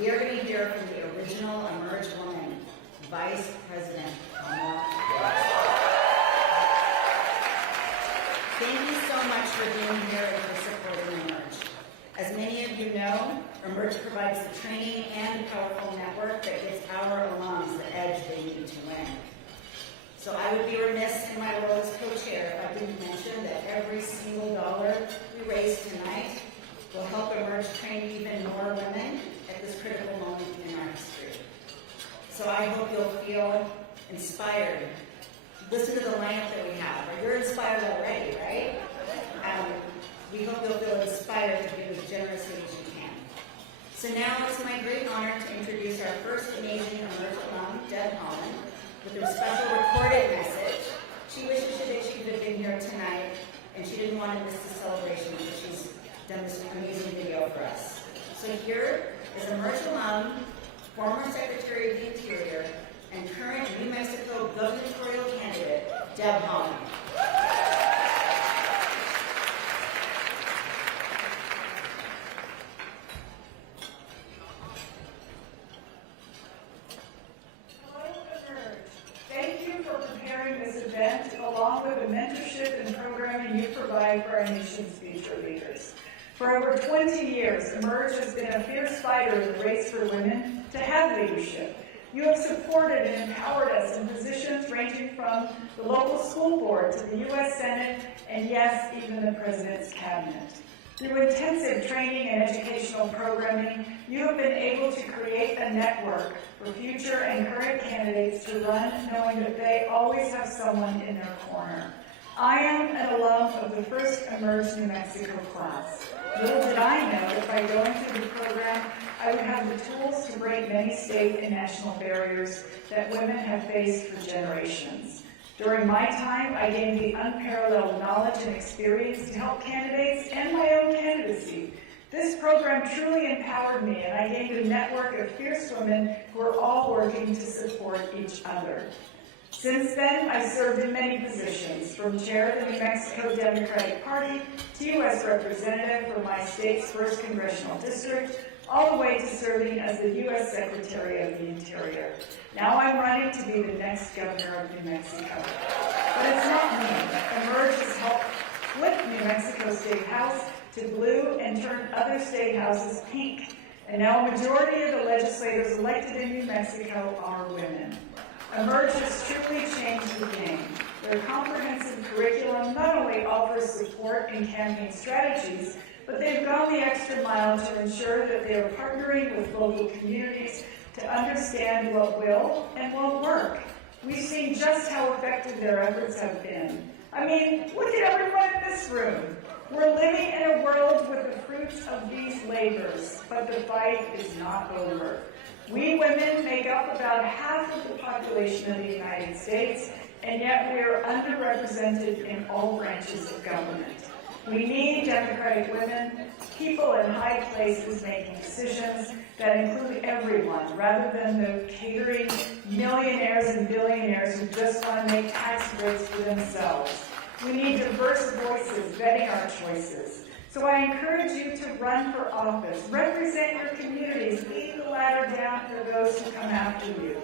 we are going to hear from the original Emerge woman, Vice President Kamala Harris. Thank you so much for being here and for supporting Emerge. As many of you know, Emerge provides the training and powerful network that gives our alums the edge they need to win. So I would be remiss in my role as co-chair if I didn't mention that every single dollar we raise tonight will help Emerge train even more women at this critical moment in our history. So I hope you'll feel inspired. Listen to the lineup that we have. You're inspired already, right? We hope you'll feel inspired to give as generously as you can. So now it's my great honor to introduce our first amazing Emerge alum, Deb Holland, with her special recorded message. She wishes that she could have been here tonight, and she didn't want to miss the celebration, so she's done this amazing video for us. So here is Emerge alum, former Secretary of the Interior, and current New Mexico gubernatorial candidate, Deb Holland. Along with the mentorship and programming you provide for our nation's future leaders. For over 20 years, Emerge has been a fierce fighter in the race for women to have leadership. You have supported and empowered us in positions ranging from the local school board to the U.S. Senate, and yes, even the President's Cabinet. Through intensive training and educational programming, you have been able to create a network for future and current candidates to run, knowing that they always have someone in their corner. I am an alum of the first Emerge New Mexico class. Little did I know that by going through the program, I would have the tools to break many state and national barriers that women have faced for generations. During my time, I gained the unparalleled knowledge and experience to help candidates and my own candidacy. This program truly empowered me, and I gained a network of fierce women who are all working to support each other. Since then, I've served in many positions, from chair of the New Mexico Democratic Party to U.S. representative for my state's 1st Congressional District, all the way to serving as the U.S. Secretary of the Interior. Now I'm running to be the next governor of New Mexico. But it's not me. Emerge has helped flip New Mexico State House to blue and turn other state houses pink. And now a majority of the legislators elected in New Mexico are women. Emerge has truly changed the game. Their comprehensive curriculum not only offers support in campaign strategies, but they've gone the extra mile to ensure that they are partnering with local communities to understand what will and won't work. We've seen just how effective their efforts have been. I mean, look at everyone in this room. We're living in a world with the fruits of these labors, but the fight is not over. We women make up about half of the population of the United States, and yet we are underrepresented in all branches of government. We need Democratic women, people in high places making decisions that include everyone, rather than the catering millionaires and billionaires who just want to make tax breaks for themselves. We need diverse voices vetting our choices. So I encourage you to run for office, represent your communities, lead the ladder down for those who come after you.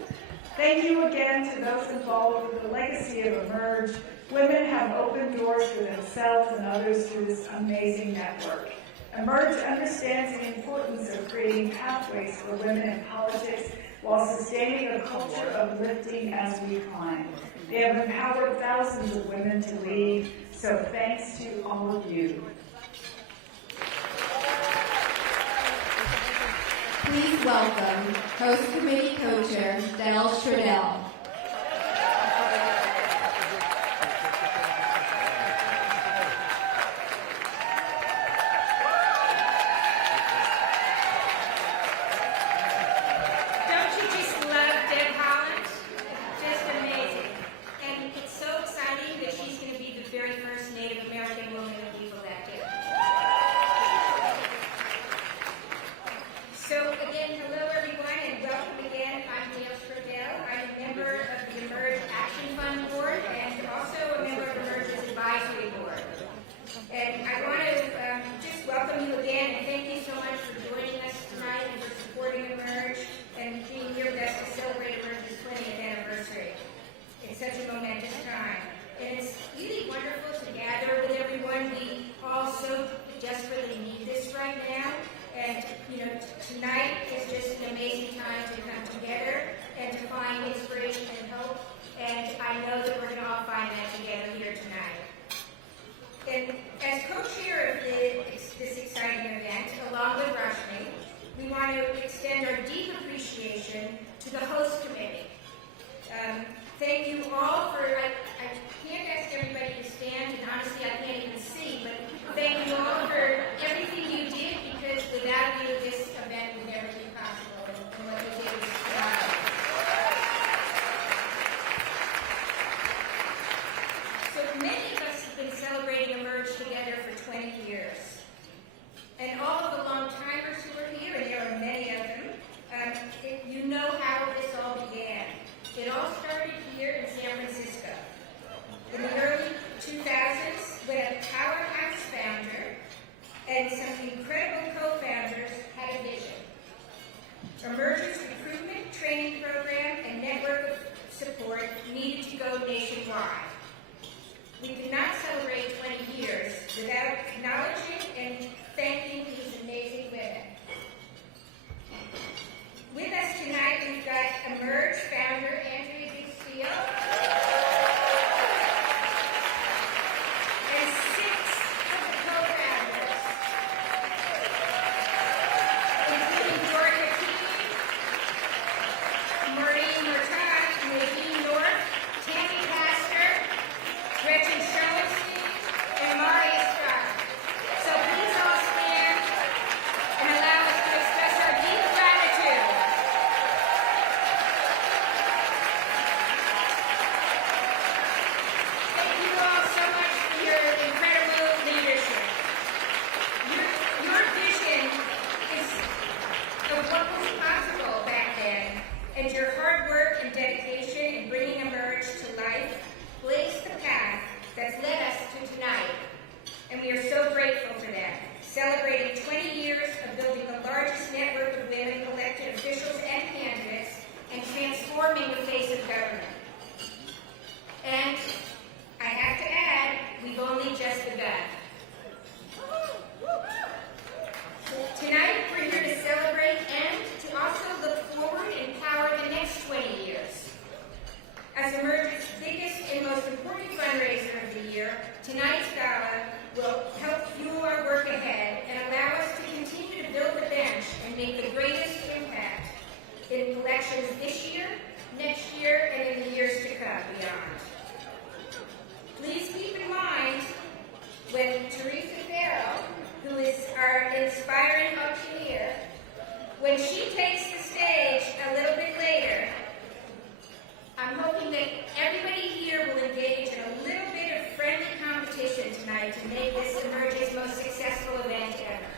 Thank you again to those involved with the legacy of Emerge. Women have opened doors for themselves and others through this amazing network. Emerge understands the importance of creating pathways for women in politics while sustaining a culture of lifting as we climb. They have empowered thousands of women to lead, so thanks to all of you. Please welcome Host Committee Co-Chair Del Stradell. So again, hello everyone, and welcome again. I'm Dale Stradell. I'm a member want to extend our deep appreciation to the host committee. Thank you all for, I can't ask everybody to stand, and honestly I can't even see, but thank you all for everything you did, because without you this event would never be possible, and what you did was phenomenal. So many of us have been celebrating Emerge together for 20 years. And all of the long-timers who are here, and there are many of them, you know how this all began. It all started here in San Francisco. In the early 2000s, when a powerhouse founder and some incredible co-founders had a vision. Emerge's recruitment, training program, and network of support needed to go nationwide. We could not celebrate 20 years without acknowledging and thanking these amazing women. With us tonight, we've got Emerge founder Andrea Castillo and 6 of the co-founders, including Dora Key, Maureen Murtaugh, Nadine North, Tammy Pastor, Gretchen Schoenstein, and Mari Estrada. So please all stand and allow us to express our deep gratitude. Thank you all so much for your incredible leadership. Your vision is of what was possible back then, and your hard work and dedication in bringing Emerge to life blazed the path that's led us to tonight, and we are so grateful for that. Celebrating 20 years of building the largest network of women elected officials and candidates, and transforming the face of government. And I have to add, we've only just begun. Tonight, we're here to celebrate and to also look forward and power the next 20 years. As Emerge's biggest and most important fundraiser of the year, tonight's gala will help fuel our work ahead and allow us to continue to build the bench and make the greatest impact in elections this year, next year, and in the years to come beyond. Please keep in mind when Teresa Farrell, who is our inspiring auctioneer, when she takes the stage a little bit later, I'm hoping that everybody here will engage in a little bit of friendly competition tonight to make this Emerge's most successful event ever.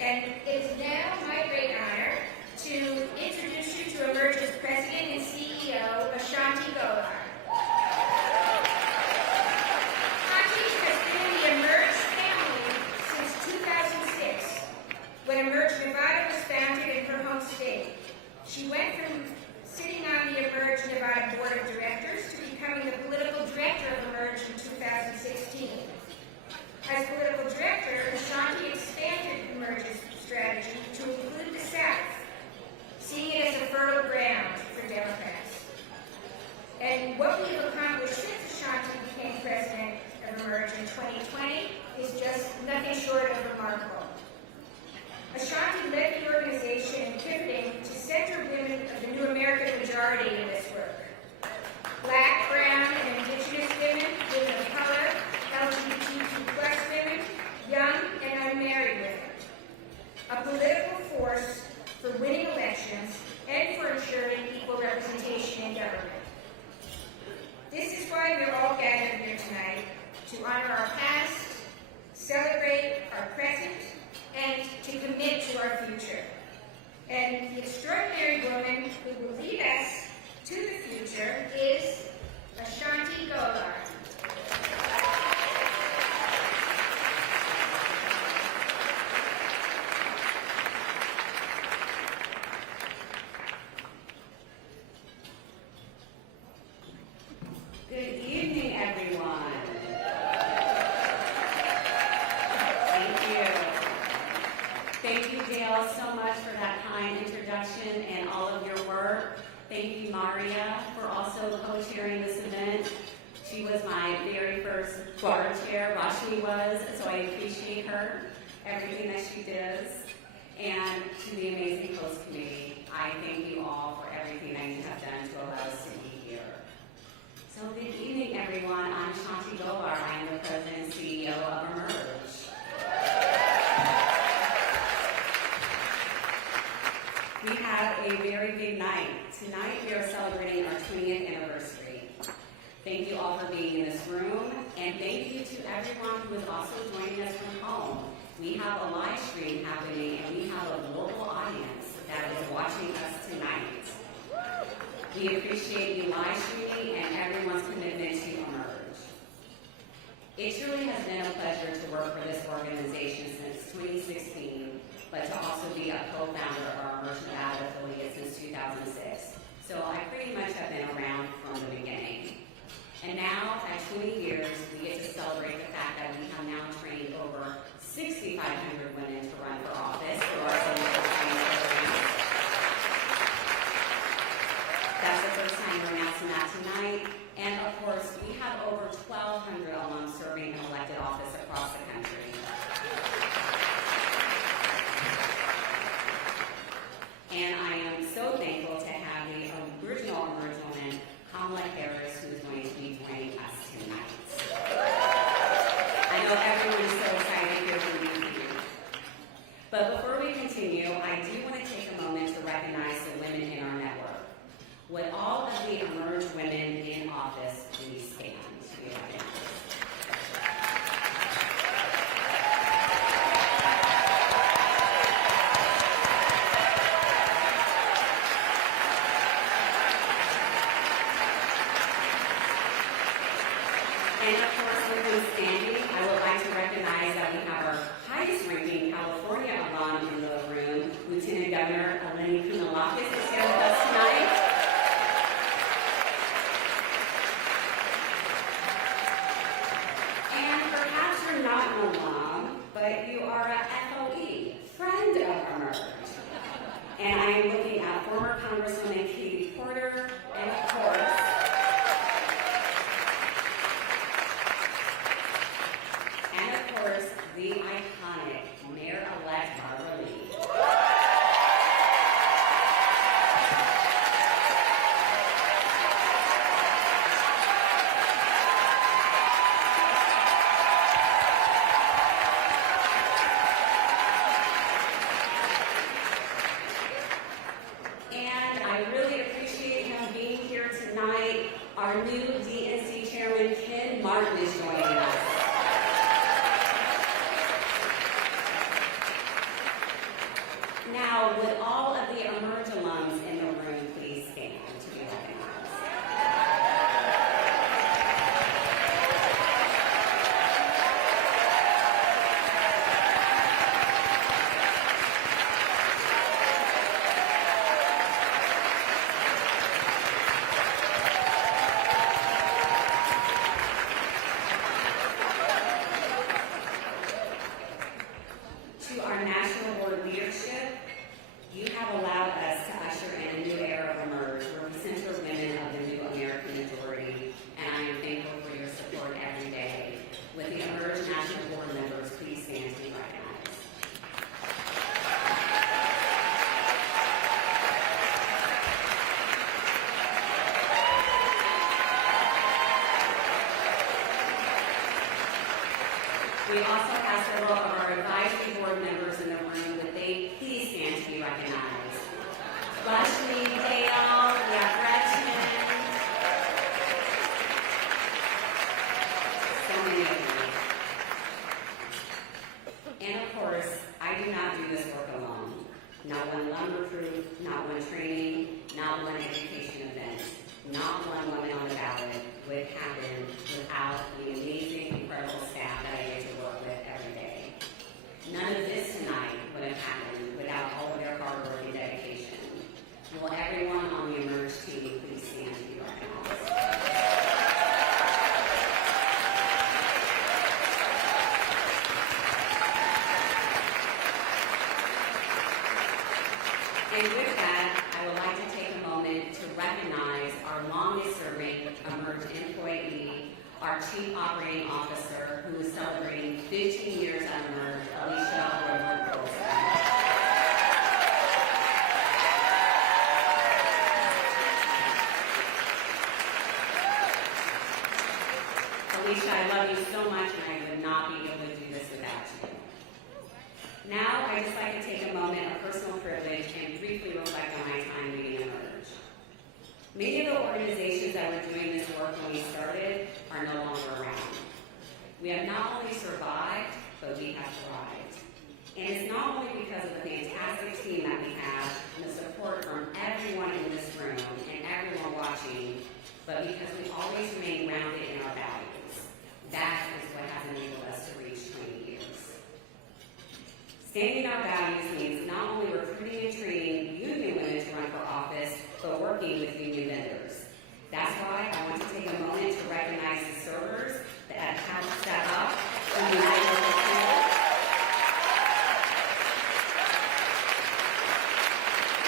And it is now my great honor to introduce you to Emerge's President and CEO, Ashanti Golar. Ashanti has been in the Emerge family since 2006, when Emerge Nevada was founded in her home state. She went from sitting on the Emerge Nevada Board of Directors to becoming the political director of Emerge in 2016. As political director, Ashanti expanded Emerge's strategy to include the South, seeing it as a fertile ground for Democrats. And what we have accomplished since Ashanti became president of Emerge in 2020 is just nothing short of remarkable. Ashanti led the organization in pivoting to center women of the new American majority in this work. Black, brown, and indigenous women, women of color, LGBTQ+ women, young and unmarried women. A political force for winning elections and for ensuring equal representation in government. This is why we're all gathered here tonight, to honor our past, celebrate our present, and to commit to our future. And the extraordinary woman who will lead us to the future is Ashanti Golar. Good evening, everyone. Thank you. Thank you, Dale, so much for that kind introduction and all of your work. Thank you, Maria, for also co-chairing this event. She was my very first board chair, Rashmi was, so I appreciate her. everything that she does. And to the amazing host committee, I thank you all for everything that you have done to allow us to be here. So good evening, everyone. I'm Shanti Gobar. I am the President and CEO of Emerge. We have a very big night. Tonight we are celebrating our 20th anniversary. Thank you all for being in this room, and thank you to everyone who is also joining us from home. We have a live stream happening, and we have a global audience that is watching us tonight. We appreciate you live streaming and everyone's commitment to Emerge. It truly has been a pleasure to work for this organization since 2016, but to also be a co-founder of our Emerge Nevada affiliate since 2006. So I pretty much have been around from the beginning. And now, at 20 years, we get to celebrate the fact that we have now trained over 6,500 women to run for office through our senior training program. That's the first time we're announcing that tonight. And of course, we have over 1,200 alums serving in elected office across the country. And I am so thankful to have the original Emerge woman, Kamala Harris, who is going to be joining us tonight. I know everyone is so excited here to be here. But before we continue, I do want to take a moment to recognize the women in our network. Would all of the Emerge women in office please stand to be recognized? And of course, with them standing, I would like to recognize that we have our highest-ranking California alum in the room, Lieutenant Governor Eleni Kounalakis is here with us tonight. And perhaps you're not an alum, but you are a FOE, friend of Emerge. And I am looking at former Congresswoman Katie Porter, and of course, the iconic Mayor-elect Barbara Lee. And I really appreciate him being here tonight. Our new DNC Chairman, Ken Martin, is joining us. Now, would all of the Emerge alums in the room please stand to be recognized? To our national board leadership, you have allowed us to usher in a new era of Emerge, where we center women of the new American majority, and I am thankful for your support every day. With the Emerge National Board members, please stand to be recognized. We also have several of our advisory board members in the room. Would they please stand to be recognized? Rashmi, Dale, we have Gretchen. So many of you. And of course, I do not do this work alone. Not one lumber crew, not one training, not one education event, not one woman on the ballot would happen without the amazing, incredible staff that I get to work with every day. None of this tonight would have happened without all of their hard work and dedication. Will everyone on the Emerge team please stand to be recognized? And with that, I would like to take a moment to recognize our longest-serving Emerge employee, our Chief Operating Officer, who is celebrating 15 years at Emerge, Alicia Woodward-Wilson. Alicia, I love you so much, and I would not be able to do this without you. Now, I'd just like to take a moment of personal privilege and briefly reflect on my time leading Emerge. Many of the organizations that were doing this work when we started are no longer around. We have not only survived, but we have thrived. And it's not only because of the fantastic team that we have and the support from everyone in this room and everyone watching, but because we always remain grounded in our values. That is what has enabled us to reach 20 years. Standing our values means not only recruiting and training union women to run for office, but working with union vendors. That's why I want to take a moment to recognize the servers that have stepped up and united with the field.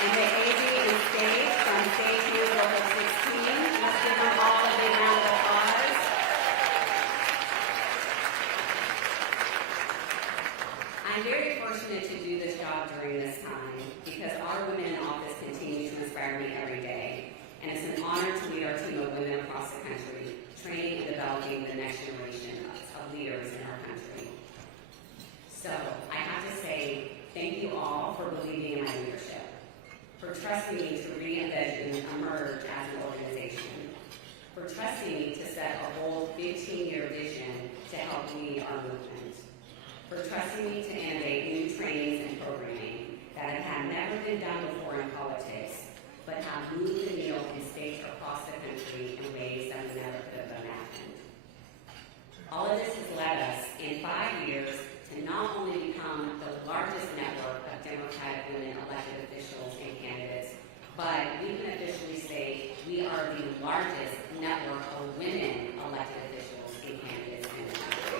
And the AG and state from State News Local 16. Let's give them all a big round of applause. I'm very fortunate to do this job during this time because our women in office continue to inspire me every day. And it's an honor to lead our team of women across the country, training and developing the next generation of leaders in our country. So I have to say thank you all for believing in my leadership, for trusting me to reinvent and emerge as an organization, for trusting me to set a bold 15-year vision to help lead our movement, for trusting me to innovate new trainings and programming that have never been done before in politics, but have moved the needle in states across the country in ways that we never could have imagined. All of this has led us, in 5 years, to not only become the largest network of Democratic women elected officials and candidates, but we can officially say we are the largest network of women elected officials and candidates in the country.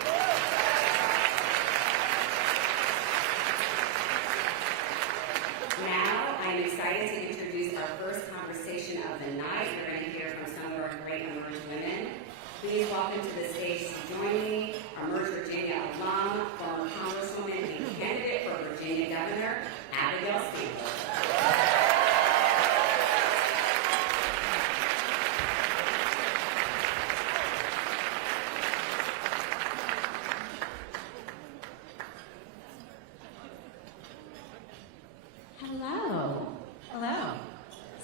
Now, I'm excited to introduce our first conversation of the night. You're going to hear from some of our great Emerge women. Please welcome to the stage to join me, Emerge Virginia alum, former Congresswoman and candidate for Virginia Governor, Abigail Sandler. Hello.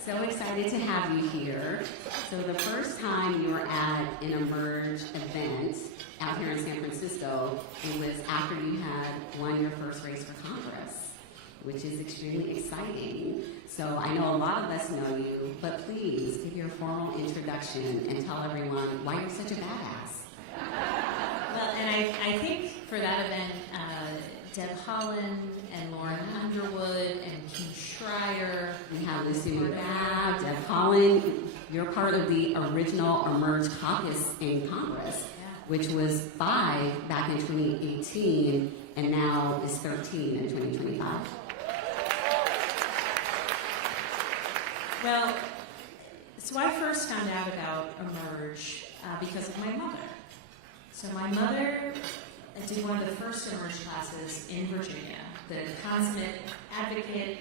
So excited to have you here. So the first time you were at an Emerge event out here in San Francisco, it was after you had won your first race for Congress, which is extremely exciting. So I know a lot of us know you, but please give your formal introduction and tell everyone why you're such a badass. Well, and I think for that event, Deb Holland and Lauren Underwood and Kim Schreier. We have Lucy McGrath, Deb Holland. You're part of the original Emerge caucus in Congress, which was 5 back in 2018 and now is 13 in 2025. Well, so I first found out about Emerge because of my mother. So my mother did one of the first Emerge classes in Virginia, the consummate advocate.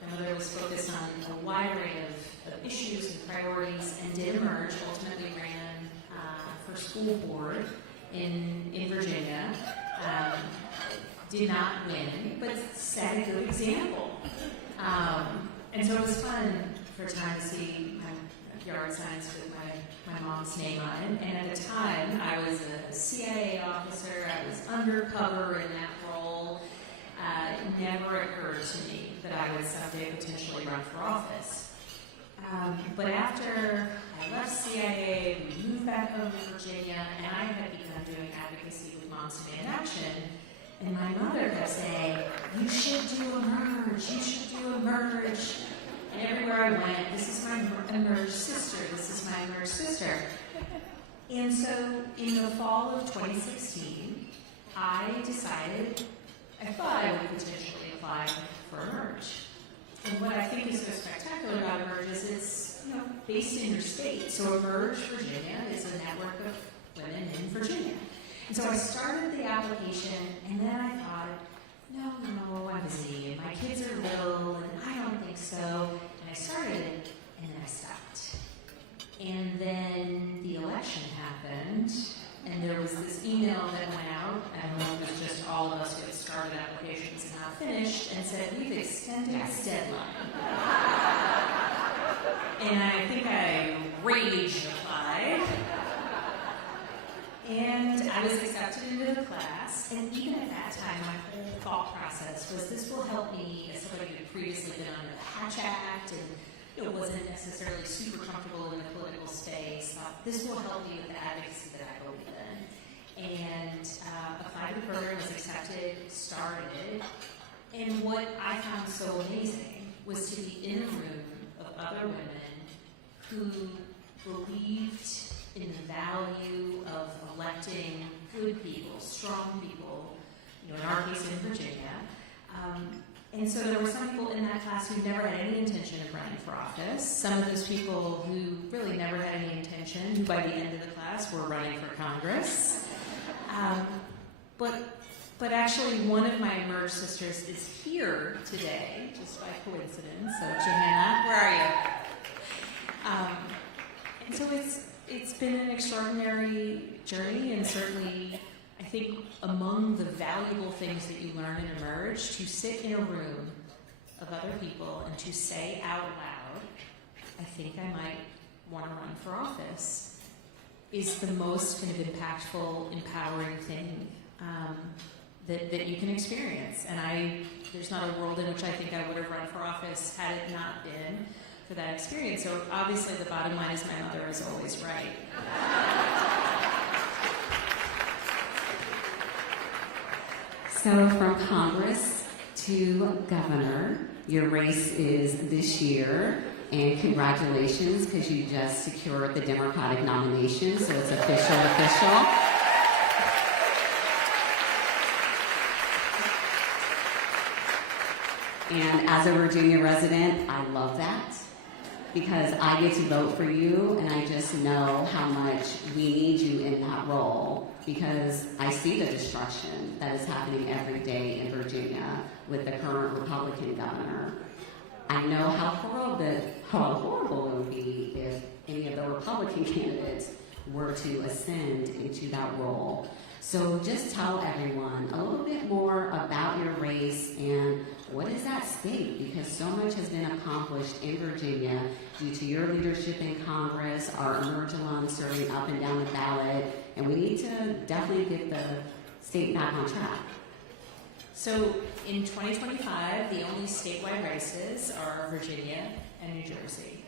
My mother was focused on a wide array of issues and priorities and did Emerge, ultimately ran for school board in Virginia. Did not win, but set a good example. And so it was fun for a time to see my yard signs with my mom's name on it. And at the time, I was a CIA officer. I was undercover in that role. It never occurred to me that I would someday potentially run for office. But after I left CIA, we moved back home to Virginia, and I had begun doing advocacy with Moms Demand Action. And my mother kept saying, "You should do Emerge, you should do Emerge." And everywhere I went, "This is my Emerge sister, this is my Emerge sister." And so in the fall of 2016, I thought I would potentially apply for Emerge. And what I think is so spectacular about Emerge is it's based in your state. So Emerge Virginia is a network of women in Virginia. And so I started the application, and then I thought, no, I'm busy, and my kids are little, and I don't think so. And I started, and then I stopped. And then the election happened, and there was this email that went out, and it was just all of us who had started applications and not finished, and said, we've extended this deadline. And I think I rage applied. And I was accepted into the class, and even at that time, my whole thought process was this will help me, as somebody who had previously been under the Hatch Act and wasn't necessarily super comfortable in the political space, thought this will help me with the advocacy that I believe in. And applied to the program, was accepted, started, and what I found so amazing was to be in a room of other women who believed in the value of electing good people, strong people, in our case in Virginia. And so there were some people in that class who never had any intention of running for office. Some of those people who really never had any intention, who by the end of the class were running for Congress. But actually one of my Emerge sisters is here today, just by coincidence. So Johanna, where are you? And so it's been an extraordinary journey, and certainly I think among the valuable things that you learn in Emerge, to sit in a room of other people and to say out loud, I think I might want to run for office, is the most kind of impactful, empowering thing that you can experience. And there's not a world in which I think I would have run for office had it not been for that experience. So obviously the bottom line is my mother is always right. So from Congress to governor, your race is this year, and congratulations, because you just secured the Democratic nomination, so it's official. And as a Virginia resident, I love that, because I get to vote for you, and I just know how much we need you in that role, because I see the destruction that is happening every day in Virginia with the current Republican governor. I know how horrible it would be if any of the Republican candidates were to ascend into that role. So just tell everyone a little bit more about your race and what is at stake, because so much has been accomplished in Virginia due to your leadership in Congress, our Emerge alums serving up and down the ballot, and we need to definitely get the state back on track. So in 2025, the only statewide races are Virginia and New Jersey.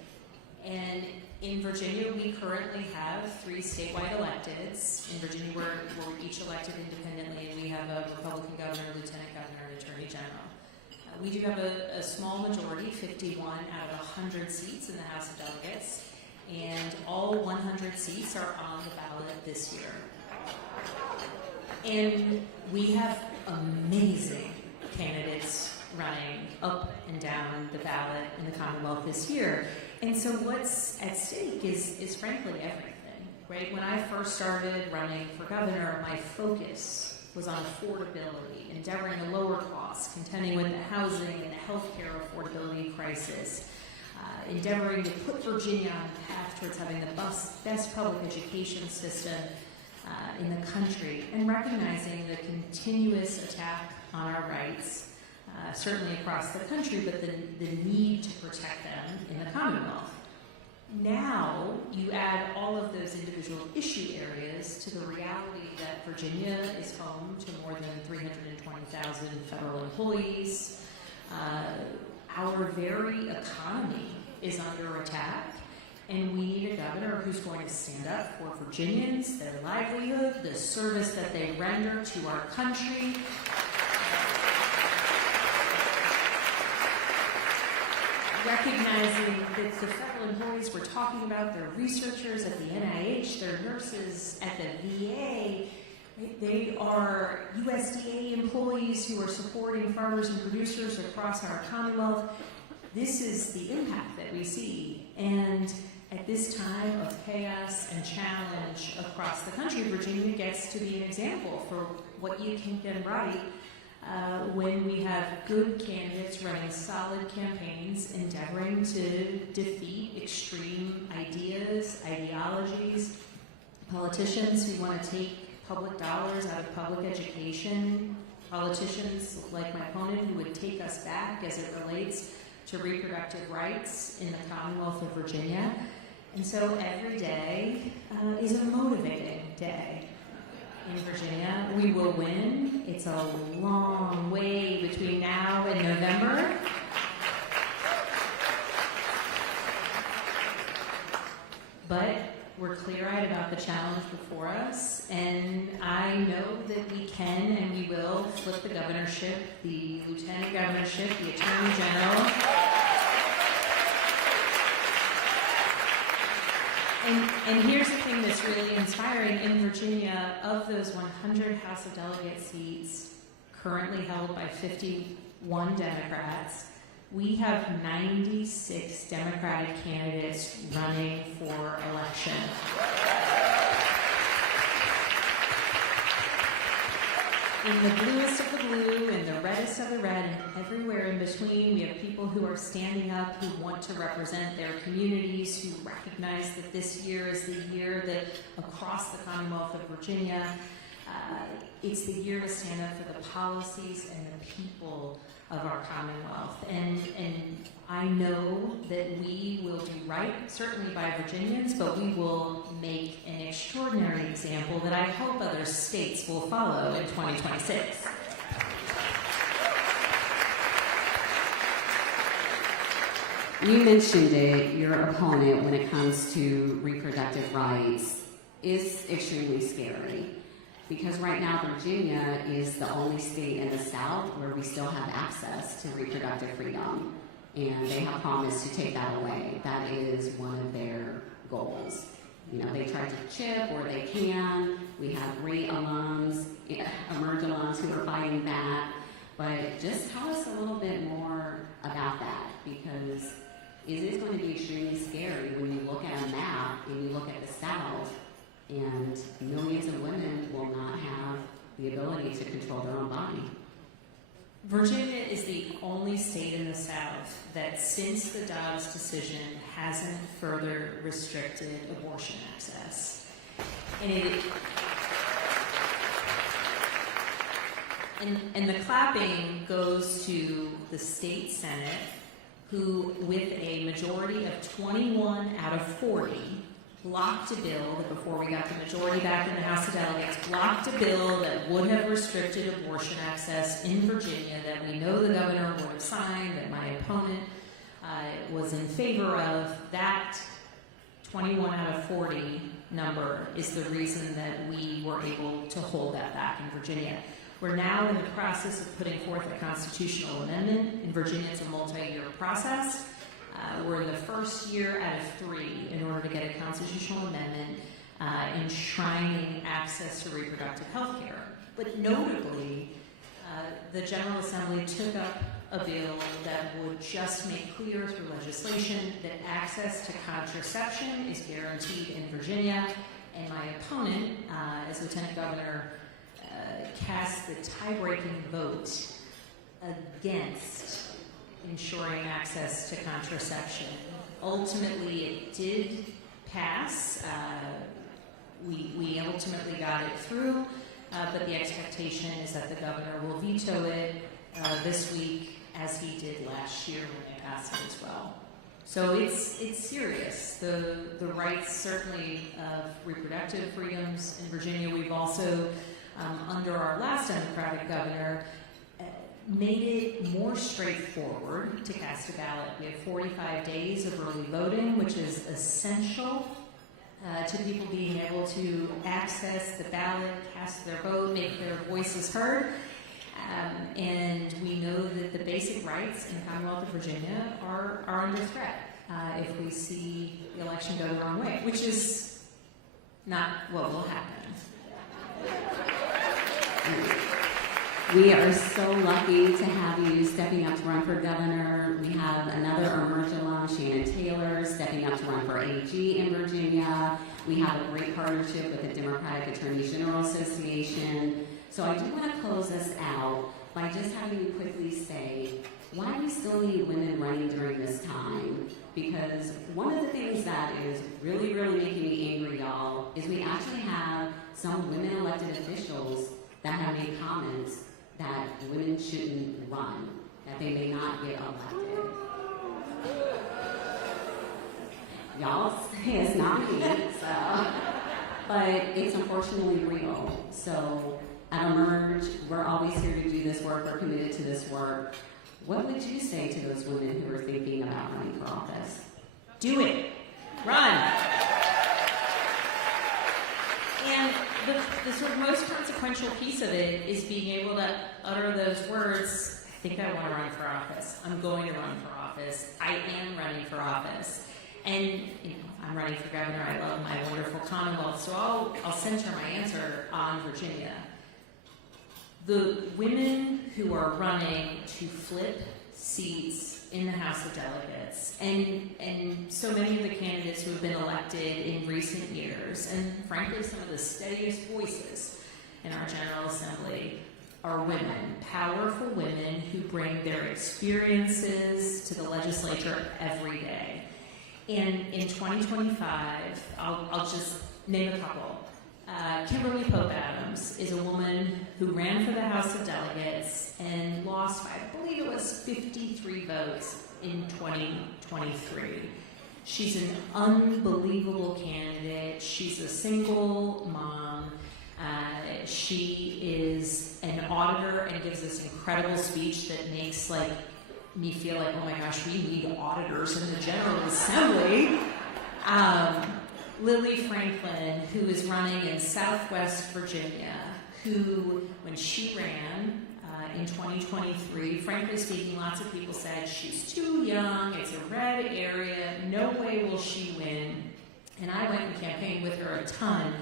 And in Virginia, we currently have 3 statewide electeds. In Virginia, we're each elected independently, and we have a Republican governor, lieutenant governor, and attorney general. We do have a small majority, 51 out of 100 seats in the House of Delegates, and all 100 seats are on the ballot this year. And we have amazing candidates running up and down the ballot in the Commonwealth this year. And so what's at stake is frankly everything, right? When I first started running for governor, my focus was on affordability, endeavoring to lower costs, contending with the housing and the healthcare affordability crisis, endeavoring to put Virginia on the path towards having the best public education system in the country, and recognizing the continuous attack on our rights, certainly across the country, but the need to protect them in the Commonwealth. Now, you add all of those individual issue areas to the reality that Virginia is home to more than 320,000 federal employees. Our very economy is under attack, and we need a governor who's going to stand up for Virginians, their livelihood, the service that they render to our country. Recognizing that the federal employees we're talking about, they're researchers at the NIH, they're nurses at the VA, they are USDA employees who are supporting farmers and producers across our Commonwealth. This is the impact that we see. And at this time of chaos and challenge across the country, Virginia gets to be an example for what you can get right when we have good candidates running solid campaigns, endeavoring to defeat extreme ideas, ideologies, politicians who want to take public dollars out of public education, politicians like my opponent who would take us back as it relates to reproductive rights in the Commonwealth of Virginia. And so every day is a motivating day in Virginia. We will win. It's a long way between now and November. But we're clear-eyed about the challenge before us, and I know that we can and we will flip the governorship, the lieutenant governorship, the attorney general. And here's the thing that's really inspiring. In Virginia, of those 100 House of Delegates seats currently held by 51 Democrats, we have 96 Democratic candidates running for election. In the bluest of the blue, in the reddest of the red, and everywhere in between, we have people who are standing up, who want to represent their communities, who recognize that this year is the year that across the Commonwealth of Virginia, it's the year to stand up for the policies and the people of our Commonwealth. And I know that we will do right, certainly by Virginians, but we will make an extraordinary example that I hope other states will follow in 2026. You mentioned it, your opponent, when it comes to reproductive rights, is extremely scary. Because right now, Virginia is the only state in the South where we still have access to reproductive freedom. And they have promised to take that away. That is one of their goals. You know, they try to chip where they can. We have great alums, Emerge alums who are fighting that. But just tell us a little bit more about that, because it is going to be extremely scary when you look at a map and you look at the South, and millions of women will not have the ability to control their own body. Virginia is the only state in the South that, since the Dobbs decision, hasn't further restricted abortion access. And the clapping goes to the state Senate, who, with a majority of 21 out of 40, blocked a bill that, before we got the majority back in the House of Delegates, blocked a bill that would have restricted abortion access in Virginia, that we know the governor would have signed, that my opponent was in favor of. That 21 out of 40 number is the reason that we were able to hold that back in Virginia. We're now in the process of putting forth a constitutional amendment. In Virginia, it's a multi-year process. We're in the first year out of 3 in order to get a constitutional amendment enshrining access to reproductive health care. But notably, the General Assembly took up a bill that would just make clear through legislation that access to contraception is guaranteed in Virginia. And my opponent, as Lieutenant Governor, cast the tie-breaking vote against ensuring access to contraception. Ultimately, it did pass. We ultimately got it through, but the expectation is that the governor will veto it this week, as he did last year when they passed it as well. So it's serious. The rights, certainly, of reproductive freedoms in Virginia. We've also, under our last Democratic governor, made it more straightforward to cast a ballot. We have 45 days of early voting, which is essential to people being able to access the ballot, cast their vote, make their voices heard. And we know that the basic rights in the Commonwealth of Virginia are under threat if we see the election go the wrong way, which is not what will happen. We are so lucky to have you stepping up to run for governor. We have another Emerge alum, Shannon Taylor, stepping up to run for AG in Virginia. We have a great partnership with the Democratic Attorney General Association. So I do want to close us out by just having you quickly say, why do we still need women running during this time? Because one of the things that is really, really making me angry, y'all, is we actually have some women elected officials that have made comments that women shouldn't run, that they may not get elected. Y'all say it's not me, so. But it's unfortunately real. So at Emerge, we're always here to do this work. We're committed to this work. What would you say to those women who are thinking about running for office? Do it. Run. And the sort of most consequential piece of it is being able to utter those words, I think I want to run for office. I'm going to run for office. I am running for office. And I'm running for governor. I love my wonderful Commonwealth. So I'll center my answer on Virginia. The women who are running to flip seats in the House of Delegates, and so many of the candidates who have been elected in recent years, and frankly some of the steadiest voices in our General Assembly, are women, powerful women who bring their experiences to the legislature every day. And in 2025, I'll just name a couple. Kimberly Pope Adams is a woman who ran for the House of Delegates and lost by, I believe it was 53 votes in 2023. She's an unbelievable candidate. She's a single mom. She is an auditor and gives this incredible speech that makes me feel like, oh my gosh, we need auditors in the General Assembly. Lily Franklin, who is running in Southwest Virginia, who, when she ran in 2023, frankly speaking, lots of people said she's too young, it's a red area, no way will she win. And I went and campaigned with her a ton,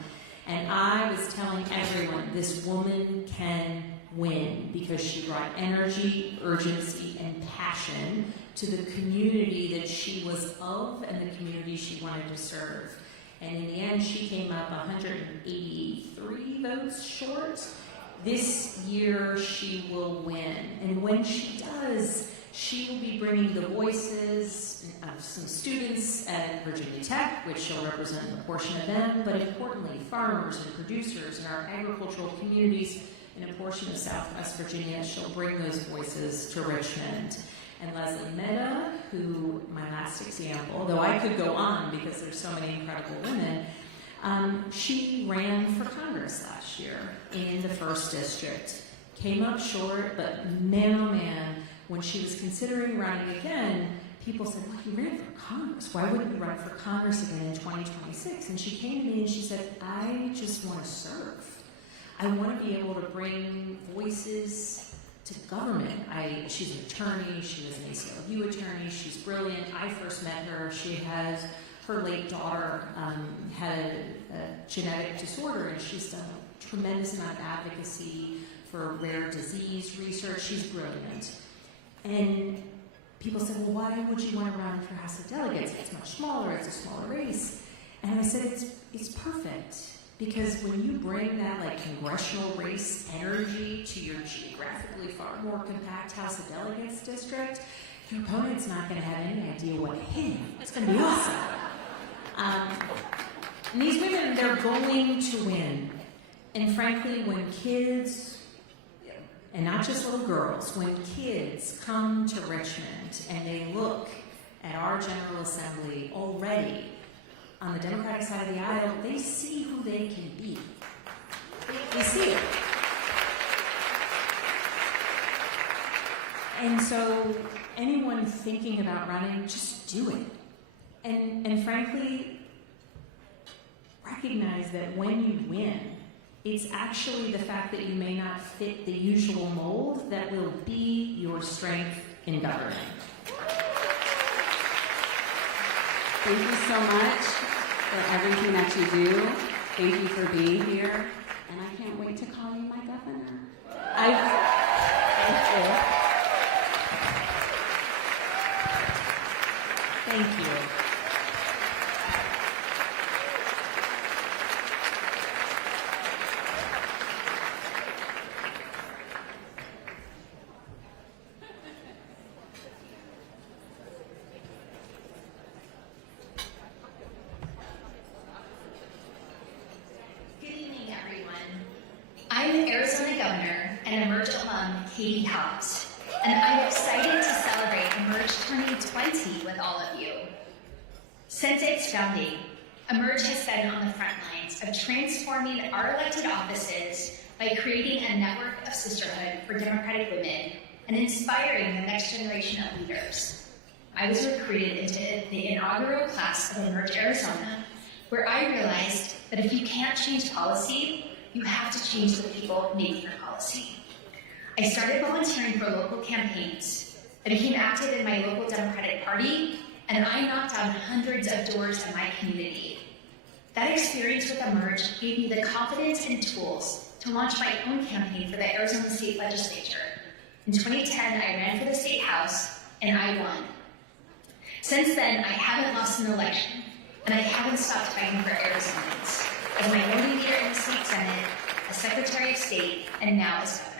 and I was telling everyone, this woman can win because she brought energy, urgency, and passion to the community that she was of and the community she wanted to serve. And in the end, she came up 183 votes short. This year, she will win. And when she does, she will be bringing the voices of some students at Virginia Tech, which she'll represent a portion of them, but importantly, farmers and producers in our agricultural communities in a portion of Southwest Virginia. She'll bring those voices to Richmond. And Leslie Mehta, who, my last example, though I could go on because there's so many incredible women, she ran for Congress last year in the 1st District. Came up short, but man, oh man, when she was considering running again, people said, well, you ran for Congress. Why wouldn't you run for Congress again in 2026? And she came to me and she said, I just want to serve. I want to be able to bring voices to government. She's an attorney, she was an ACLU attorney, she's brilliant. I first met her, she has, her late daughter had a genetic disorder, and she's done a tremendous amount of advocacy for rare disease research. She's brilliant. And people said, well, why would you want to run for House of Delegates? It's much smaller, it's a smaller race. And I said, it's perfect. Because when you bring that congressional race energy to your geographically far more compact House of Delegates district, your opponent's not going to have any idea what hit him. It's going to be awesome. And these women, they're going to win. And frankly, when kids, and not just little girls, when kids come to Richmond and they look at our General Assembly already, on the Democratic side of the aisle, they see who they can be. They see it. And so anyone thinking about running, just do it. And frankly, recognize that when you win, it's actually the fact that you may not fit the usual mold that will be your strength in governing. Thank you so much for everything that you do. Thank you for being here. And I can't wait to call you my governor. Thank you. Thank you. Katie Hobbs, and I'm excited to celebrate Emerge turning 20 with all of you. Since its founding, Emerge has been on the front lines of transforming our elected offices by creating a network of sisterhood for Democratic women and inspiring the next generation of leaders. I was recruited into the inaugural class of Emerge Arizona, where I realized that if you can't change policy, you have to change the people making the policy. I started volunteering for local campaigns. I became active in my local Democratic Party, and I knocked on hundreds of doors in my community. That experience with Emerge gave me the confidence and tools to launch my own campaign for the Arizona State Legislature. In 2010, I ran for the State House, and I won. Since then, I haven't lost an election, and I haven't stopped fighting for Arizonans, as my voting leader in the State Senate, as Secretary of State, and now as Governor.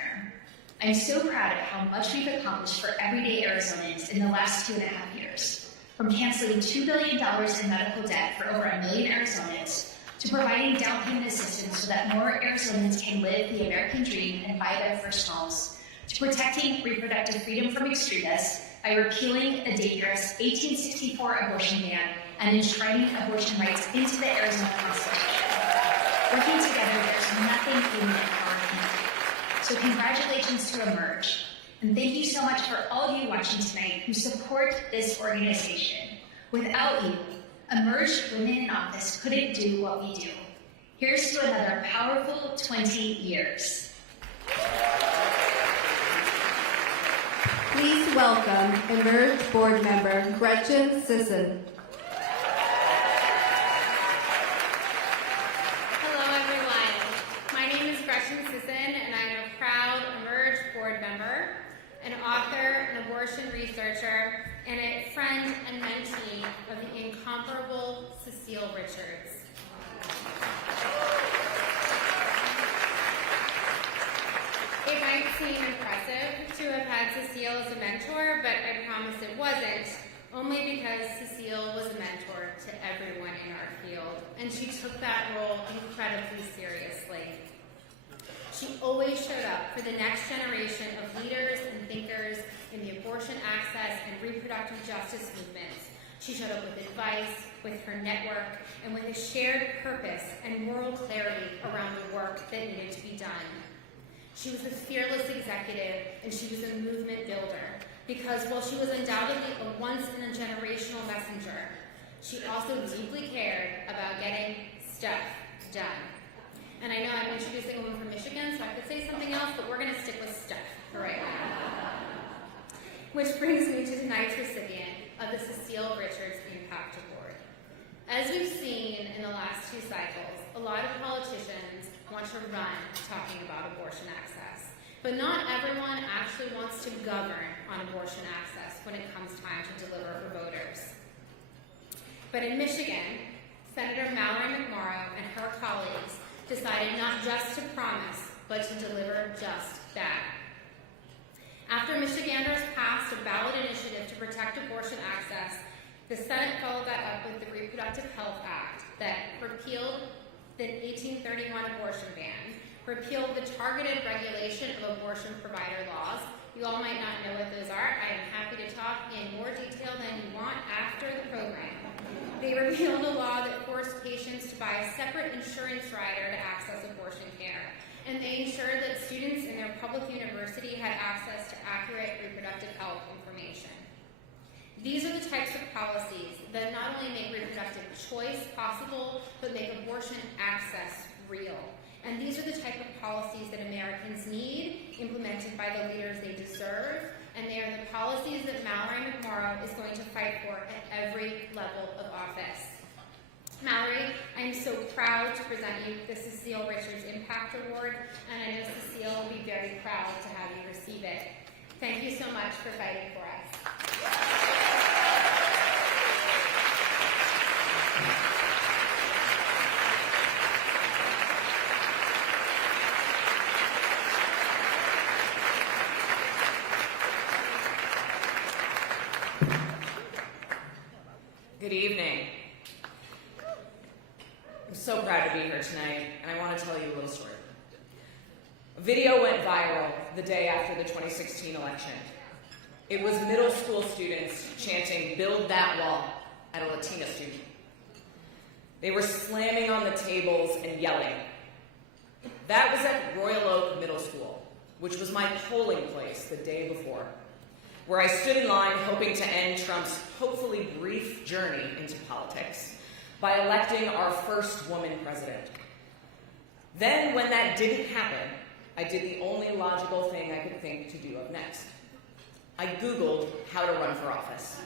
I'm so proud of how much we've accomplished for everyday Arizonans in the last 2.5 years, from canceling $2 billion in medical debt for over 1 million Arizonans, to providing down payment assistance so that more Arizonans can live the American dream and buy their first homes, to protecting reproductive freedom from extremists by repealing the dangerous 1864 abortion ban and enshrining abortion rights into the Arizona Constitution. Working together, there's nothing in our hand. So congratulations to Emerge. And thank you so much for all of you watching tonight who support this organization. Without you, Emerge Women in Office couldn't do what we do. Here's to another powerful 20 years. Please welcome Emerge Board Member Gretchen Sisson. Hello everyone. My name is Gretchen Sisson and I'm a proud Emerge Board member, an author, an abortion researcher, and a friend and mentee of the incomparable Cecile Richards. It might seem impressive to have had Cecile as a mentor, but I promise it wasn't, only because Cecile was a mentor to everyone in our field, and she took that role incredibly seriously. She always showed up for the next generation of leaders and thinkers in the abortion access and reproductive justice movements. She showed up with advice, with her network, and with a shared purpose and moral clarity around the work that needed to be done. She was a fearless executive, and she was a movement builder, because while she was undoubtedly a once-in-a-generational messenger, she also deeply cared about getting stuff done. And I know I'm introducing a woman from Michigan, so I could say something else, but we're going to stick with stuff for right now. Which brings me to tonight's recipient of the Cecile Richards Impact Award. As we've seen in the last 2 cycles, a lot of politicians want to run talking about abortion access, but not everyone actually wants to govern on abortion access when it comes time to deliver for voters. But in Michigan, Senator Mallory McMorrow and her colleagues decided not just to promise, but to deliver just that. After Michiganders passed a ballot initiative to protect abortion access, the Senate followed that up with the Reproductive Health Act that repealed the 1831 abortion ban, repealed the targeted regulation of abortion provider laws. You all might not know what those are. I am happy to talk in more detail than you want after the program. They repealed a law that forced patients to buy a separate insurance rider to access abortion care. And they ensured that students in their public university had access to accurate reproductive health information. These are the types of policies that not only make reproductive choice possible, but make abortion access real. And these are the type of policies that Americans need, implemented by the leaders they deserve, and they are the policies that Mallory McMorrow is going to fight for at every level of office. Mallory, I'm so proud to present you the Cecile Richards Impact Award, and I know Cecile will be very proud to have you receive it. Thank you so much for fighting for us. Good evening. I'm so proud to be here tonight, and I want to tell you a little story. A video went viral the day after the 2016 election. It was middle school students chanting, "Build that wall," at a Latina student. They were slamming on the tables and yelling. That was at Royal Oak Middle School, which was my polling place the day before, where I stood in line hoping to end Trump's hopefully brief journey into politics by electing our first woman president. Then, when that didn't happen, I did the only logical thing I could think to do up next. I Googled how to run for office.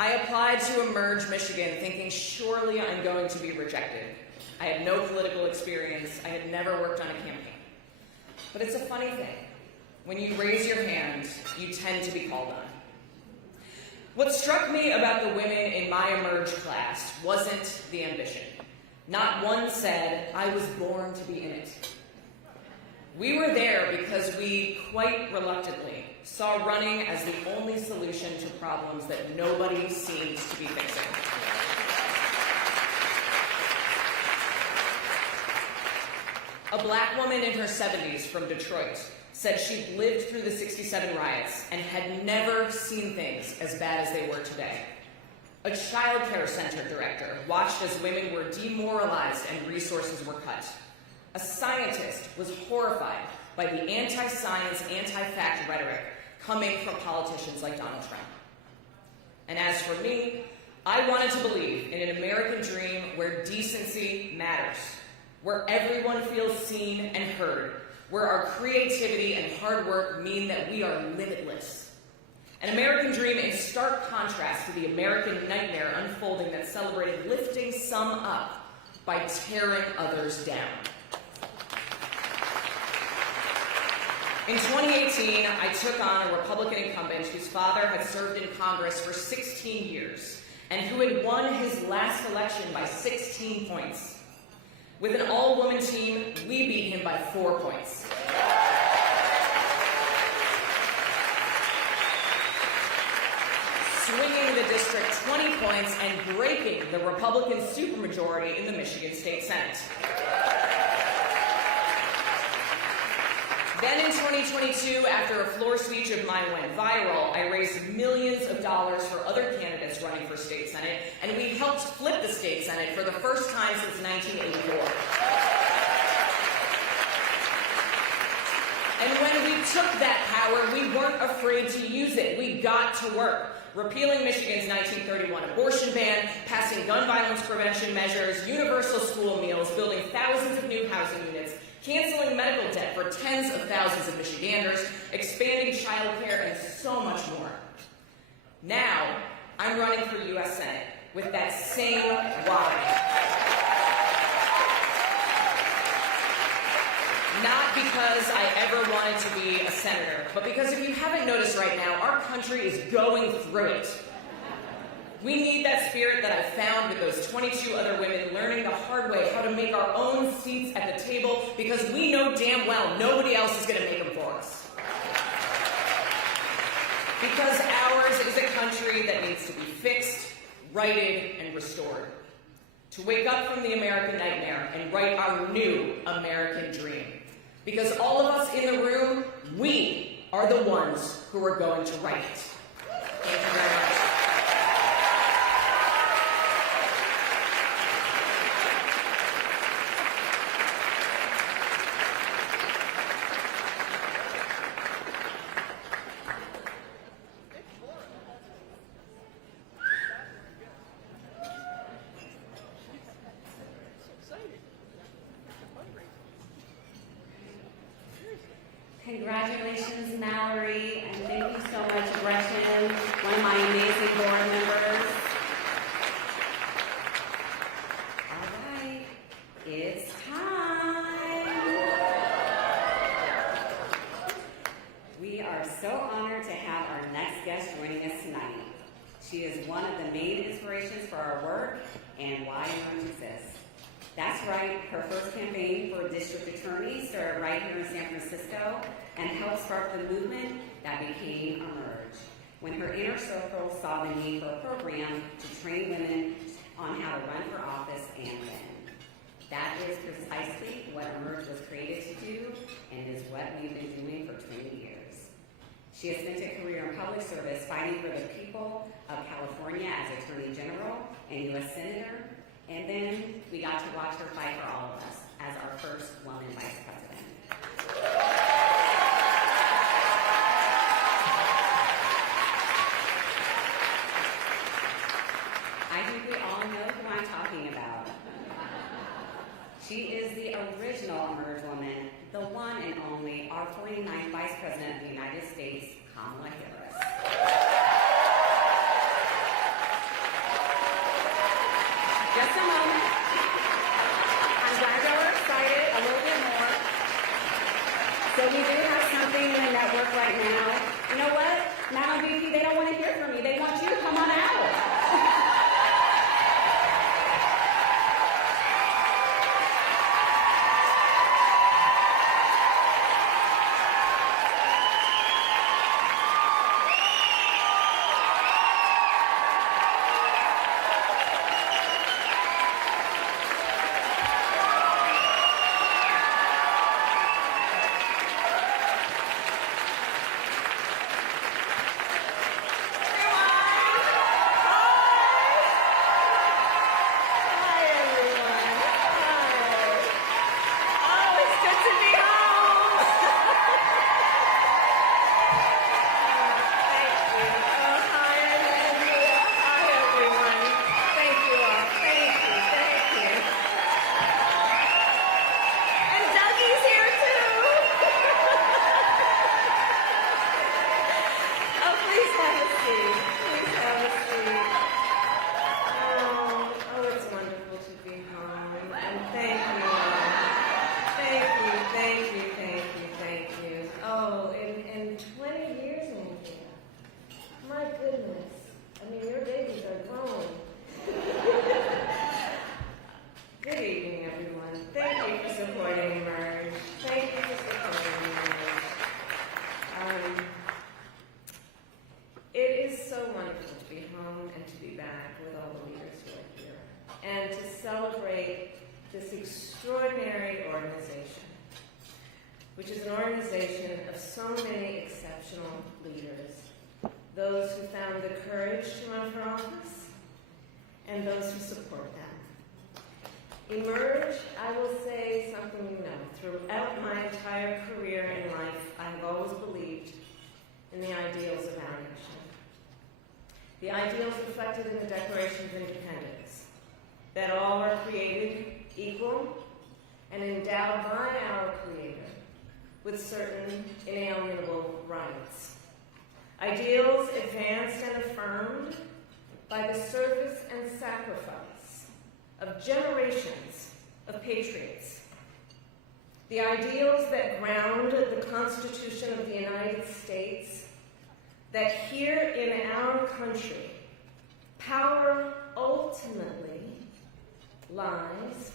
I applied to Emerge Michigan thinking surely I'm going to be rejected. I had no political experience. I had never worked on a campaign. But it's a funny thing. When you raise your hand, you tend to be called on. What struck me about the women in my Emerge class wasn't the ambition. Not one said, "I was born to be in it." We were there because we, quite reluctantly, saw running as the only solution to problems that nobody seems to be fixing. A black woman in her 70s from Detroit said she'd lived through the '67 riots and had never seen things as bad as they were today. A child care center director watched as women were demoralized and resources were cut. A scientist was horrified by the anti-science, anti-fact rhetoric coming from politicians like Donald Trump. And as for me, I wanted to believe in an American dream where decency matters, where everyone feels seen and heard, where our creativity and hard work mean that we are limitless. An American dream in stark contrast to the American nightmare unfolding that celebrated lifting some up by tearing others down. In 2018, I took on a Republican incumbent whose father had served in Congress for 16 years and who had won his last election by 16 points. With an all-woman team, we beat him by 4 points. Swinging the district 20 points and breaking the Republican supermajority in the Michigan State Senate. Then in 2022, after a floor speech of mine went viral, I raised millions of dollars for other candidates running for state senate, and we helped flip the state senate for the first time since 1984. And when we took that power, we weren't afraid to use it. We got to work. Repealing Michigan's 1931 abortion ban, passing gun violence prevention measures, universal school meals, building thousands of new housing units, canceling medical debt for tens of thousands of Michiganders, expanding child care, and so much more. Now, I'm running for U.S. Senate with that same why. Not because I ever wanted to be a senator, but because if you haven't noticed right now, our country is going through it. We need that spirit that I found with those 22 other women learning the hard way how to make our own seats at the table because we know damn well nobody else is going to make them for us. Because ours is a country that needs to be fixed, righted, and restored. To wake up from the American nightmare and write our new American dream. Because all of us in the room, we are the ones who are going to write it. Thank you very much. Congratulations, Mallory, and thank you so much, Gretchen, one of my amazing board members. All right, it's time. We are so honored to have our next guest joining us tonight. She is one of the main inspirations for our work and why Emerge exists. That's right, her first campaign for district attorney started right here in San Francisco and helped spark the movement that became Emerge. When her inner circle saw the need for a program to train women on how to run for office and win. That is precisely what Emerge was created to do and is what we've been doing for 20 years. She has spent a career in public service fighting for the people of California as Attorney General and U.S. Senator, and then we got to watch her fight for all of us as our first woman Vice President. I think we all know who I'm talking about. She is the original Emerge woman, the one and only, our 49th Vice President of the United States, Kamala Harris. Just a moment. I'm glad y'all are excited, a little bit more. So we do have something in the network right now. You know what? Madam VP, they don't want to hear from you. They want you to come on out. This extraordinary organization, which is an organization of so many exceptional leaders, those who found the courage to run for office and those who support them. Emerge, I will say something you know. Throughout my entire career in life, I have always believed in the ideals of our nation. The ideals reflected in the Declaration of Independence, that all are created equal and endowed by our Creator with certain inalienable rights. Ideals advanced and affirmed by the service and sacrifice of generations of patriots. The ideals that ground the Constitution of the United States, that here in our country, power ultimately lies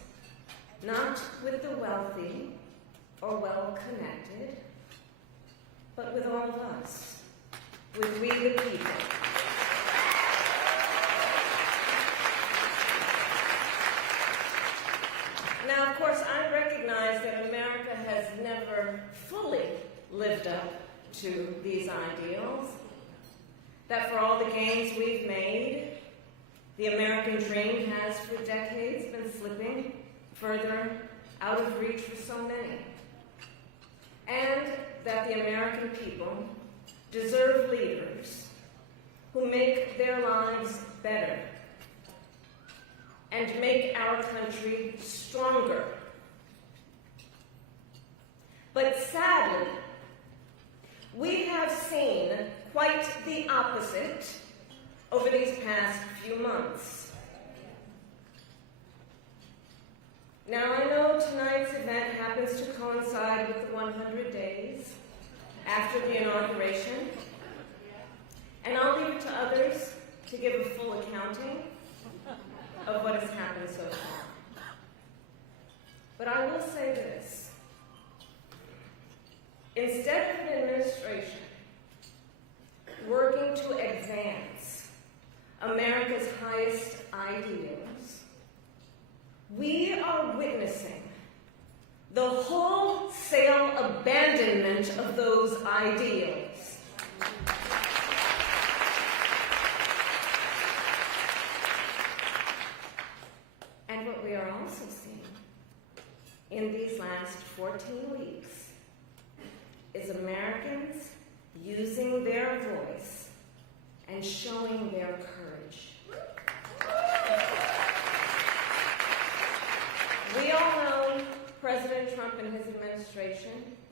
not with the wealthy or well-connected, but with all of us, with we the people. Now, of course, I recognize that America has never fully lived up to these ideals, that for all the gains we've made, the American dream has for decades been slipping further out of reach for so many, and that the American people deserve leaders who make their lives better and make our country stronger. But sadly, we have seen quite the opposite over these past few months. Now, I know tonight's event happens to coincide with the 100 days after the inauguration, and I'll leave it to others to give a full accounting of what has happened so far. But I will say this. Instead of an administration working to advance America's highest ideals, we are witnessing the wholesale abandonment of those ideals. And what we are also seeing in these last 14 weeks is Americans using their voice and showing their courage. We all know President Trump and his administration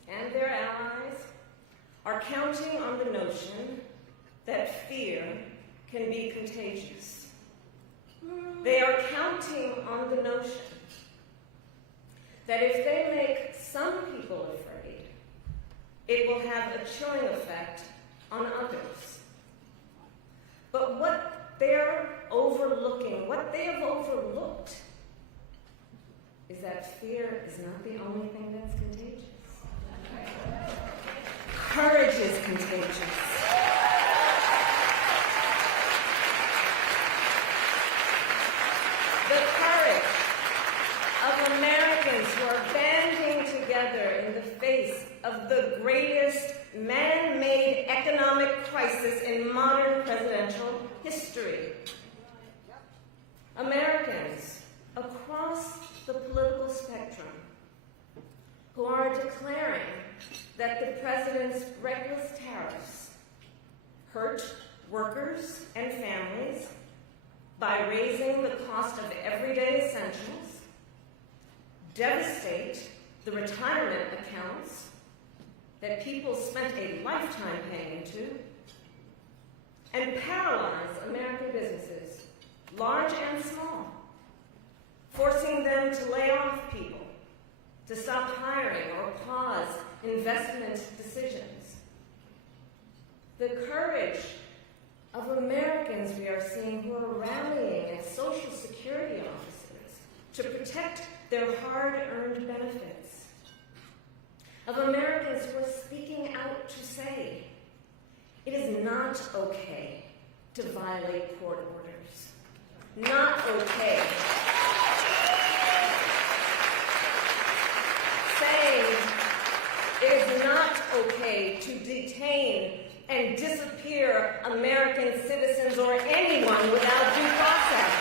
and their allies are counting on the notion that fear can be contagious. They are counting on the notion that if they make some people afraid, it will have a chilling effect on others. But what they're overlooking, what they have overlooked, is that fear is not the only thing that's contagious. Courage is contagious. The courage of Americans who are banding together in the face of the greatest man-made economic crisis in modern presidential history. Americans across the political spectrum who are declaring that the president's reckless tariffs hurt workers and families by raising the cost of everyday essentials, devastate the retirement accounts that people spent a lifetime paying into, and paralyze American businesses, large and small, forcing them to lay off people, to stop hiring or pause investment decisions. The courage of Americans we are seeing who are rallying at Social Security offices to protect their hard-earned benefits. Of Americans who are speaking out to say, it is not okay to violate court orders. Not okay. Saying it is not okay to detain and disappear American citizens or anyone without due process.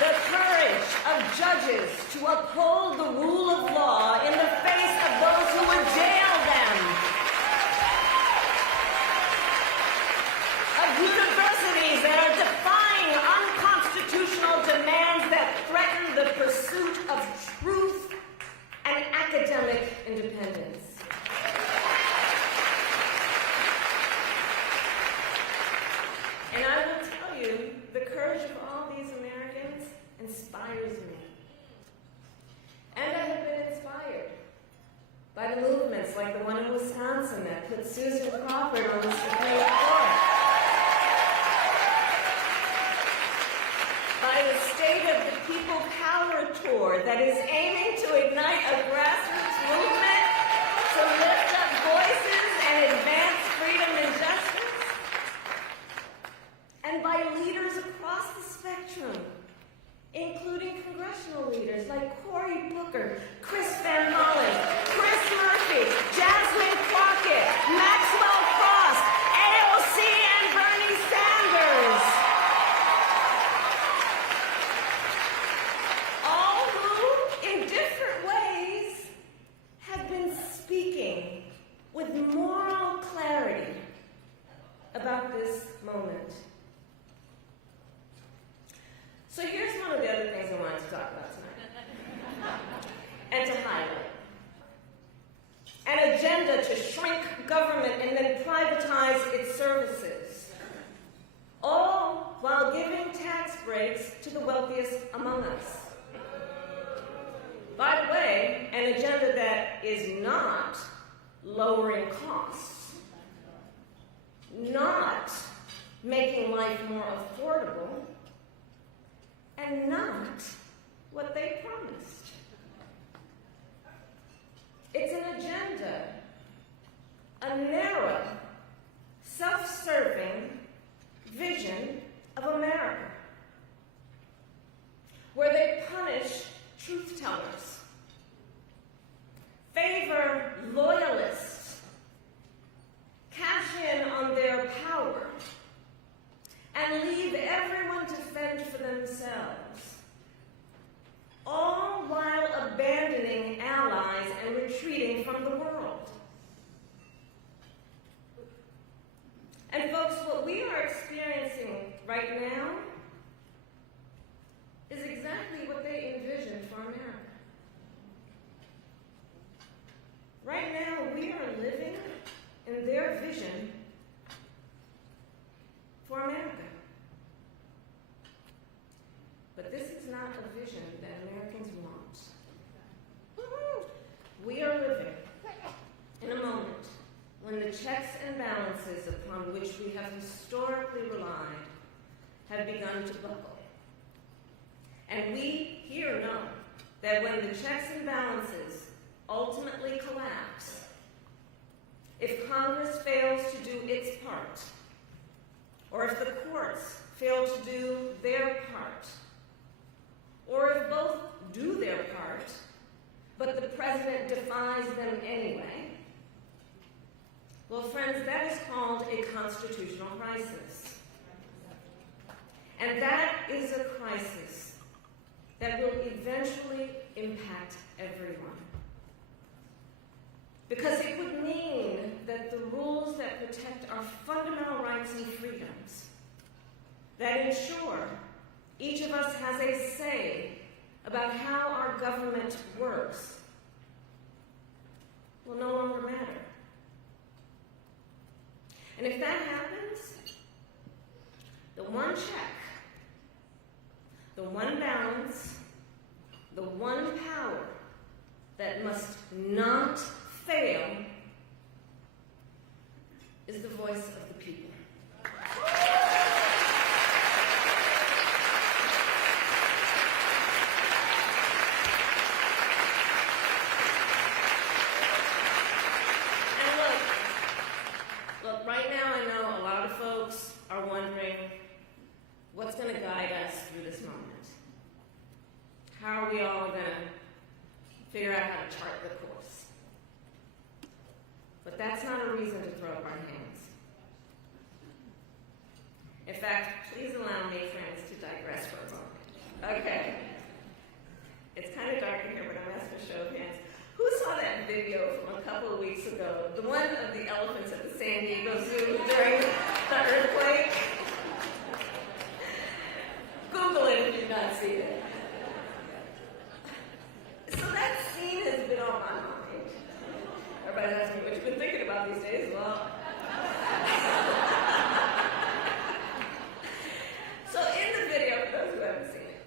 The courage of judges to uphold the rule of law in the face of those who would jail them. Of universities that are defying unconstitutional demands that threaten the pursuit of truth and academic independence. And I will tell you, the courage of all these Americans inspires me. And I have been inspired by the movements like the one in Wisconsin that put Susan Crawford on the Supreme Court. By the State of the People Power Tour that is aiming to ignite a grassroots movement to lift up voices and advance freedom and justice. And by leaders across the spectrum, including congressional leaders like Cory Booker, Chris Van Hollen, Chris Murphy, Jasmine Crockett, Maxwell Cross, AOC, and Bernie Sanders. All who, in different ways, have been speaking with moral clarity about this moment. So here's one of the other things I wanted to talk about tonight, and to highlight. An agenda to shrink government and then privatize its services, all while giving tax breaks to the wealthiest among us. By the way, an agenda that is not lowering costs, not making life more affordable, and not what they promised. It's an agenda, a narrow, self-serving, vision of America, where they punish truth tellers, favor loyalists, cash in on their power, and leave everyone to fend for themselves, all while abandoning allies and retreating from the world. And folks, what we are experiencing right now is exactly what they envisioned for America. Right now, we are living in their vision for America. But this is not a vision that Americans want. Woo-hoo! We are living in a moment when the checks and balances upon which we have historically relied have begun to buckle. And we here know that when the checks and balances ultimately collapse, if Congress fails to do its part, or if the courts fail to do their part, or if both do their part, but the president defies them anyway, well, friends, that is called a constitutional crisis. And that is a crisis that will eventually impact everyone. Because it would mean that the rules that protect our fundamental rights and freedoms, that ensure each of us has a say about how our government works, will no longer matter. And if that happens, the one check, the one balance, the one power that must not fail is the voice of the people. Look, right now I know a lot of folks are wondering what's going to guide us through this moment. How are we all going to figure out how to chart the course? But that's not a reason to throw up our hands. In fact, please allow me, friends, to digress for a moment. Okay. It's kind of dark in here, but I'm asking a show of hands. Who saw that video from a couple of weeks ago? The one of the elephants at the San Diego Zoo during the earthquake? Google it if you've not seen it. So that scene has been on my mind. Everybody's asking me what you've been thinking about these days. Well, so in the video, for those who haven't seen it,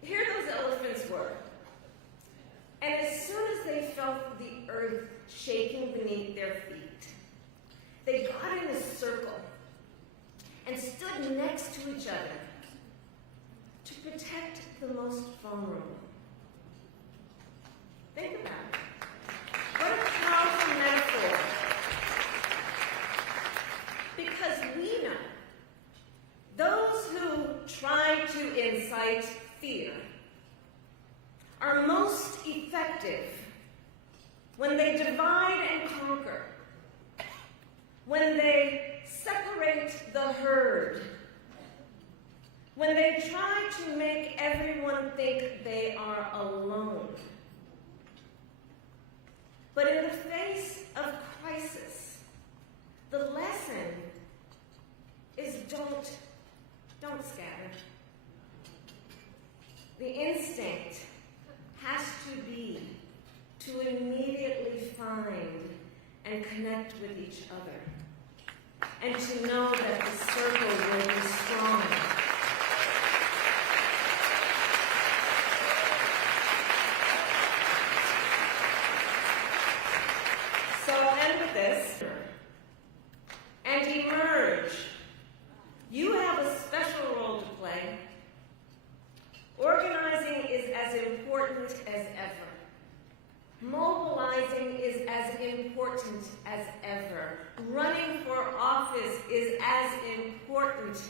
here those elephants were. And as soon as they felt the earth shaking beneath their feet, they got in a circle and stood next to each other to protect the most vulnerable. Think about it. What a powerful metaphor. Because we know those who try to incite fear are most effective when they divide and conquer, when they separate the herd, when they try to make everyone think they are alone. But in the face of crisis, the lesson is don't scatter. The instinct has to be to immediately find and connect with each other, and to know that the circle will be strong. So I'll end with this. And emerge. You have a special role to play. Organizing is as important as ever. Mobilizing is as important as ever. Running for office is as important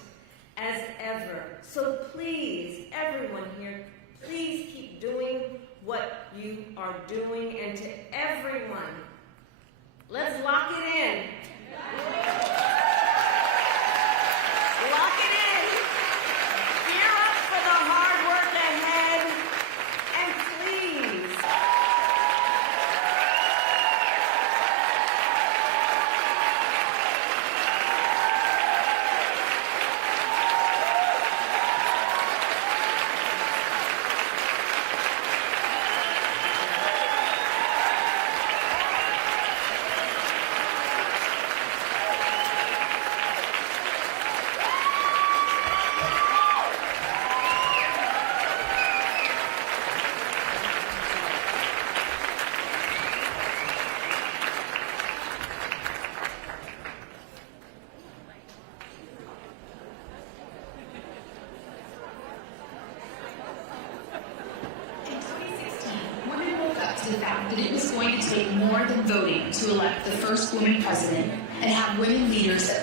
as ever. So please, everyone here, please keep doing what you are doing. And to everyone, let's lock it in. Lock it in. Gear up for the hard work ahead. And please, In 2016, women woke up to the fact that it was going to take more than voting to elect the first woman president and have women leaders that